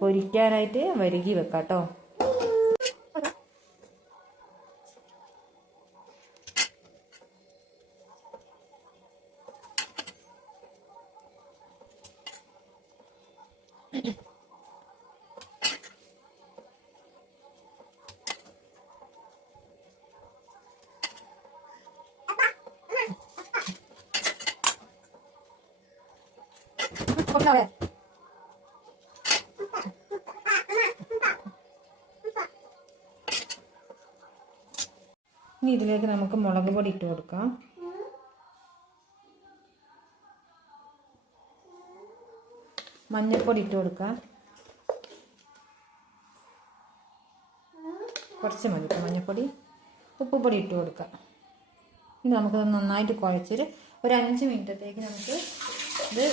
പൊരിക്കാനായിട്ട് വരികി വെക്കാം കേട്ടോ ഇനി ഇതിലേക്ക് നമുക്ക് മുളക് പൊടി ഇട്ട് കൊടുക്കാം. മഞ്ഞൾപ്പൊടി ഇട്ട് കൊടുക്കാം. കുറച്ച് മതി മഞ്ഞൾപ്പൊടി. ഉപ്പുപൊടി ഇട്ട് കൊടുക്കാം. ഇനി നമുക്കത് നന്നായിട്ട് കുഴച്ചിട്ട് ഒരു അഞ്ച് മിനിറ്റത്തേക്ക് നമുക്ക് ഇത്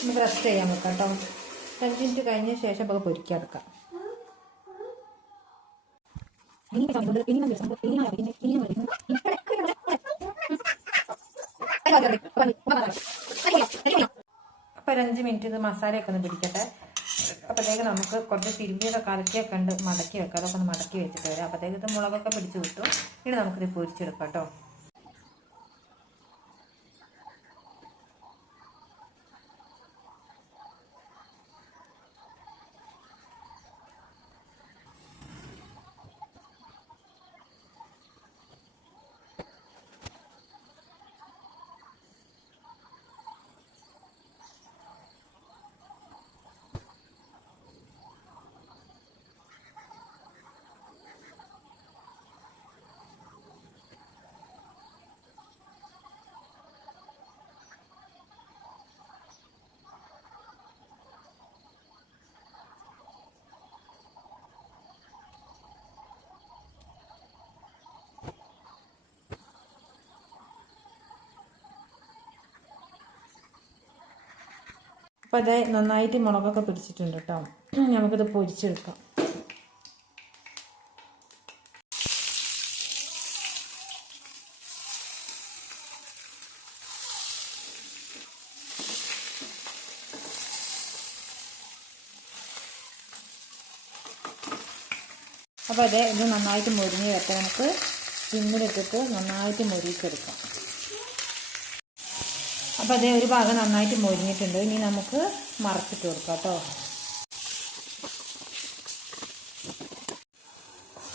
നമുക്ക് റെസ്റ്റ് ചെയ്യാൻ വെക്കാം കേട്ടോ. അഞ്ച് മിനിറ്റ് കഴിഞ്ഞ ശേഷം നമുക്ക് പൊരിക്കാൻ എടുക്കാം അപ്പോൾ ഒരു അഞ്ച് മിനിറ്റ് ഇത് മസാലയൊക്കെ ഒന്ന് പിടിക്കട്ടെ. അപ്പോഴത്തേക്ക് നമുക്ക് കുറച്ച് തിരുമ്പിയൊക്കെ കലക്കിയൊക്കെ ഉണ്ട്. മടക്കി വെക്കാം. അതൊക്കെ ഒന്ന് മടക്കി വെച്ചിട്ട് വരാം. അപ്പോഴത്തേക്ക് ഇത് മുളകൊക്കെ പിടിച്ചു കിട്ടും. ഇനി നമുക്കിത് പൊരിച്ചെടുക്കാം കേട്ടോ. അപ്പോൾ അത് നന്നായിട്ട് മുളകൊക്കെ പിടിച്ചിട്ടുണ്ട് കേട്ടോ. നമുക്കിത് പൊരിച്ചെടുക്കാം. അപ്പോൾ അതെ ഇത് നന്നായിട്ട് മുരിഞ്ഞ് വെക്കാം നമുക്ക് സിമ്മിലിട്ടിട്ട് നന്നായിട്ട് മുരിച്ചെടുക്കാം അപ്പോൾ അതേ ഒരു ഭാഗം നന്നായിട്ട് മൊരിഞ്ഞിട്ടുണ്ട്. ഇനി നമുക്ക് മറച്ചിട്ട് കൊടുക്കാം കേട്ടോ.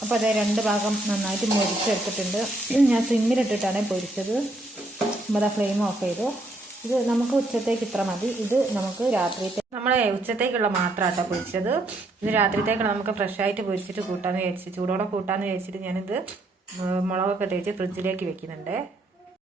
അപ്പോൾ അതേ രണ്ട് ഭാഗം നന്നായിട്ട് മൊരിച്ചെടുത്തിട്ടുണ്ട്. ഞാൻ സിമ്മിലിട്ടിട്ടാണ് പൊരിച്ചത്. അപ്പോൾ അതാ ഫ്ലെയിം ഓഫ് ചെയ്തു. ഇത് നമുക്ക് ഉച്ചത്തേക്ക് ഇത്ര മതി. ഇത് നമുക്ക് രാത്രിത്തെ നമ്മളെ ഉച്ചത്തേക്കുള്ള മാത്രം കേട്ടോ പൊരിച്ചത്. ഇത് രാത്രിത്തേക്കുള്ള നമുക്ക് ഫ്രഷ് ആയിട്ട് പൊരിച്ചിട്ട് കൂട്ടാമെന്ന് വിചാരിച്ചു ചൂടോടെ കൂട്ടാമെന്ന് വിചാരിച്ചിട്ട് ഞാനിത് മുളകൊക്കെ തേച്ച് ഫ്രിഡ്ജിലേക്ക് വെക്കുന്നുണ്ട്.